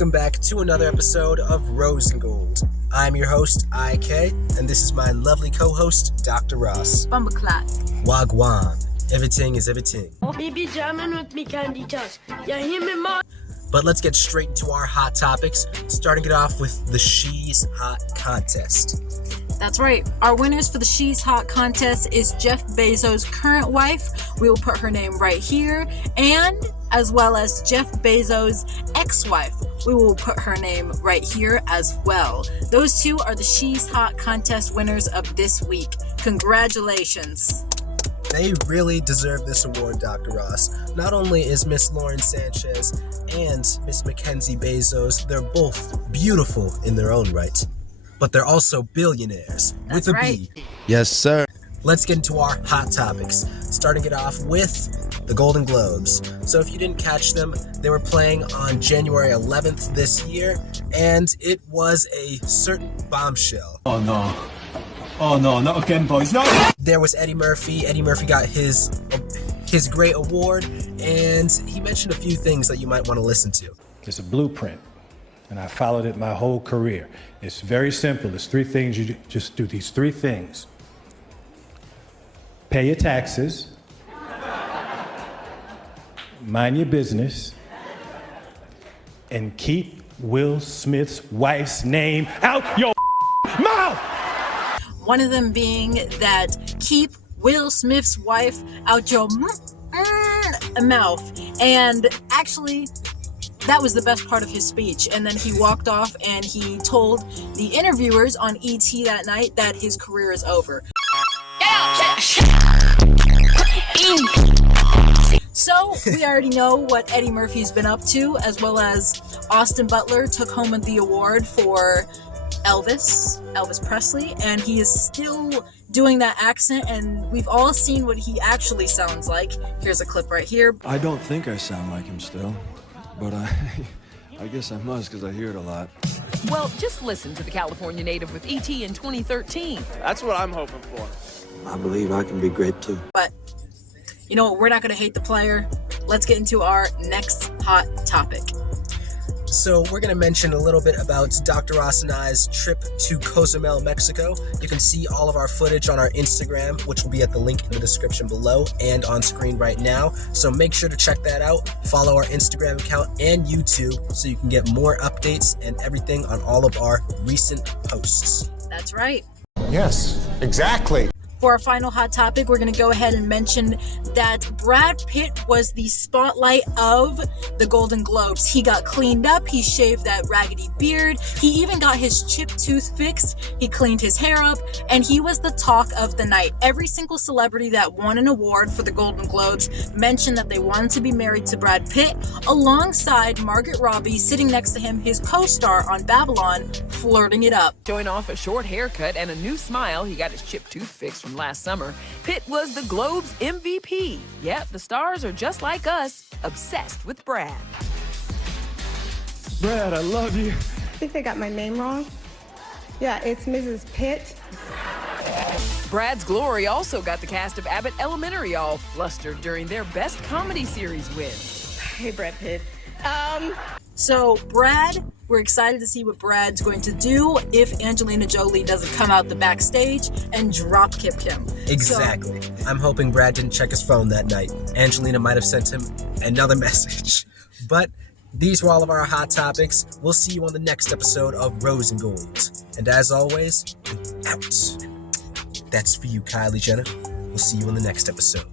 Welcome back to another episode of Rosengold. I'm your host, IK, and this is my lovely co-host, Dr. Ross. Bumbleclat. Wagwan. Everything is everything. But let's get straight into our hot topics, starting it off with the She's Hot contest. That's right. Our winners for the She's Hot contest is Jeff Bezos' current wife. We will put her name right here. And as well as Jeff Bezos' ex-wife. We will put her name right here as well. Those two are the She's Hot contest winners of this week. Congratulations. They really deserve this award, Dr. Ross. Not only is Miss Lauren Sanchez and Miss Mackenzie Bezos, they're both beautiful in their own right, but they're also billionaires. That's with a right. B. Yes, sir. Let's get into our hot topics, starting it off with the Golden Globes. So if you didn't catch them, they were playing on January 11th this year, and it was a certain bombshell. Oh no, not again, boys, no! There was Eddie Murphy. Eddie Murphy got his great award, and he mentioned a few things that you might want to listen to. It's a blueprint, and I followed it my whole career. It's very simple. It's three things. You just do these three things. Pay your taxes, mind your business, and keep Will Smith's wife's name out your mouth! One of them being that keep Will Smith's wife out your mouth. And actually, that was the best part of his speech. And then he walked off and he told the interviewers on ET that night that his career is over. So we already know what Eddie Murphy's been up to, as well as Austin Butler took home the award for Elvis Presley, and he is still doing that accent, and we've all seen what he actually sounds like. Here's a clip right here. I don't think I sound like him still, but I guess I must because I hear it a lot. Well, just listen to the California native with E.T. in 2013. That's what I'm hoping for. I believe I can be great too. But you know what? We're not going to hate the player. Let's get into our next hot topic. So we're going to mention a little bit about Dr. Ross and I's trip to Cozumel, Mexico. You can see all of our footage on our Instagram, which will be at the link in the description below and on screen right now. So make sure to check that out. Follow our Instagram account and YouTube so you can get more updates and everything on all of our recent posts. That's right. Yes, exactly. For our final hot topic, we're going to go ahead and mention that Brad Pitt was the spotlight of the Golden Globes. He got cleaned up, he shaved that raggedy beard, he even got his chipped tooth fixed, he cleaned his hair up, and he was the talk of the night. Every single celebrity that won an award for the Golden Globes mentioned that they wanted to be married to Brad Pitt, alongside Margot Robbie sitting next to him, his co-star on Babylon, flirting it up. Showing off a short haircut and a new smile, he got his chipped tooth fixed from last summer. Pitt was the Globe's MVP. Yep, the stars are just like us, obsessed with Brad. Brad, I love you. I think they got my name wrong. Yeah, it's Mrs. Pitt. Brad's Glory also got the cast of Abbott Elementary all flustered during their best comedy series win. Hey, Brad Pitt. So Brad, we're excited to see what Brad's going to do if Angelina Jolie doesn't come out the backstage and drop kick him. Exactly. I'm hoping Brad didn't check his phone that night. Angelina might have sent him another message. But these were all of our hot topics. We'll see you on the next episode of Rose and Gold. And as always, out. That's for you, Kylie Jenner. We'll see you on the next episode.